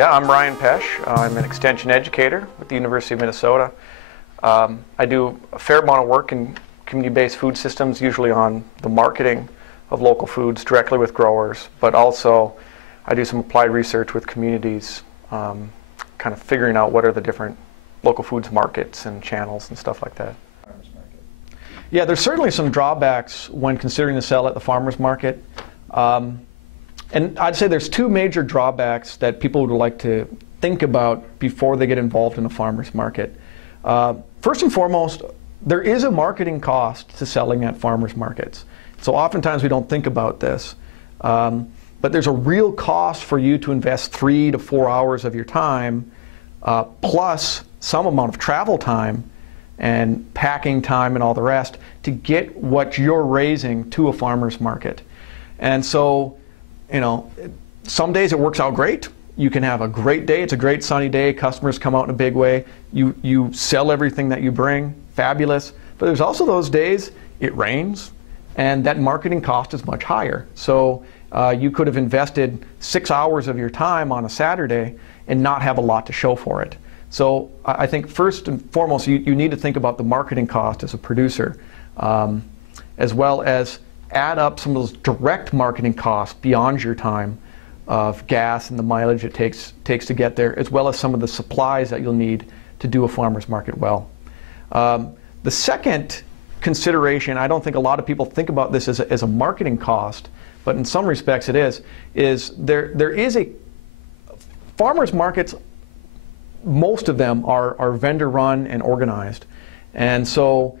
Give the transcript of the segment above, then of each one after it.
Yeah, I'm Ryan Pesch. I'm an extension educator with the University of Minnesota. I do a fair amount of work in community-based food systems, usually on the marketing of local foods directly with growers, but also I do some applied research with communities, kind of figuring out what are the different local foods markets and channels and stuff like that. Yeah, there's certainly some drawbacks when considering to sell at the farmer's market. And I'd say there's two major drawbacks that people would like to think about before they get involved in a farmer's market. First and foremost, there is a marketing cost to selling at farmer's markets. So oftentimes we don't think about this. But there's a real cost for you to invest 3 to 4 hours of your time, plus some amount of travel time and packing time and all the rest to get what you're raising to a farmer's market. And so, you know, some days it works out great. You can have a great day. It's a great sunny day. Customers come out in a big way. You sell everything that you bring. Fabulous. But there's also those days it rains and that marketing cost is much higher. So you could have invested 6 hours of your time on a Saturday and not have a lot to show for it. So I think first and foremost, you need to think about the marketing cost as a producer, as well as add up some of those direct marketing costs beyond your time of gas and the mileage it takes to get there, as well as some of the supplies that you'll need to do a farmer's market well. The second consideration, I don't think a lot of people think about this as a marketing cost, but in some respects it is there is a farmers markets. Most of them are vendor run and organized, and so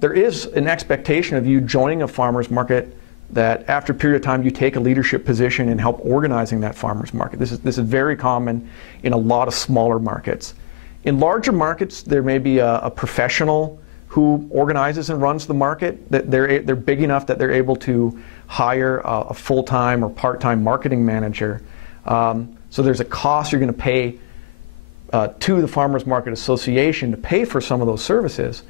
there is an expectation of you joining a farmer's market that after a period of time you take a leadership position and help organizing that farmer's market. This is very common in a lot of smaller markets. In larger markets, there may be a professional who organizes and runs the market. That they're big enough that they're able to hire a full-time or part-time marketing manager. So there's a cost you're going to pay to the Farmers Market Association to pay for some of those services.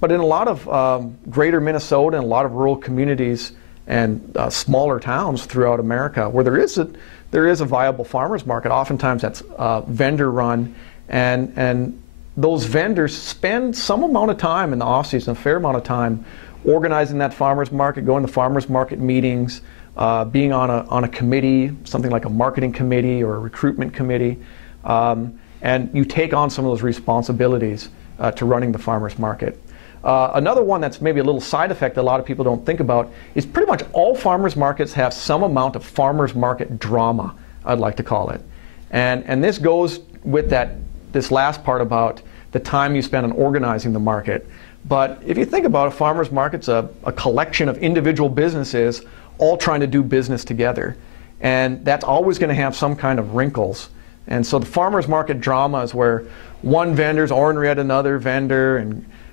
But in a lot of greater Minnesota and a lot of rural communities and smaller towns throughout America where there is a viable farmers market, oftentimes that's vendor run, and those vendors spend some amount of time in the off-season, a fair amount of time, organizing that farmers market, going to farmers market meetings, being on a committee, something like a marketing committee or a recruitment committee, and you take on some of those responsibilities to running the farmers market. Another one that's maybe a little side effect that a lot of people don't think about is pretty much all farmers markets have some amount of farmers market drama, I'd like to call it. And this goes with this last part about the time you spend on organizing the market. But if you think about it, farmers market's a collection of individual businesses all trying to do business together. And that's always going to have some kind of wrinkles. And so the farmers market drama is where one vendor's ornery at another vendor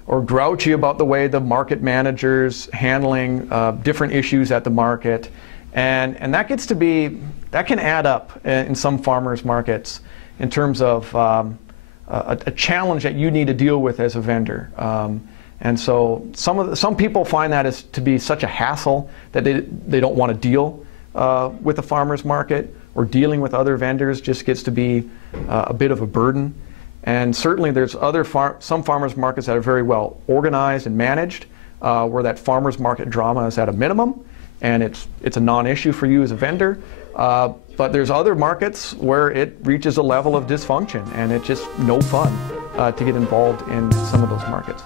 or grouchy about the way the market manager's handling different issues at the market. And that gets to be, that can add up in some farmers markets in terms of a challenge that you need to deal with as a vendor. And so some people find that as to be such a hassle that they don't want to deal with the farmers market, or dealing with other vendors just gets to be a bit of a burden. And certainly there's some farmers markets that are very well organized and managed, where that farmers market drama is at a minimum, and it's a non-issue for you as a vendor. But there's other markets where it reaches a level of dysfunction, and it's just no fun to get involved in some of those markets.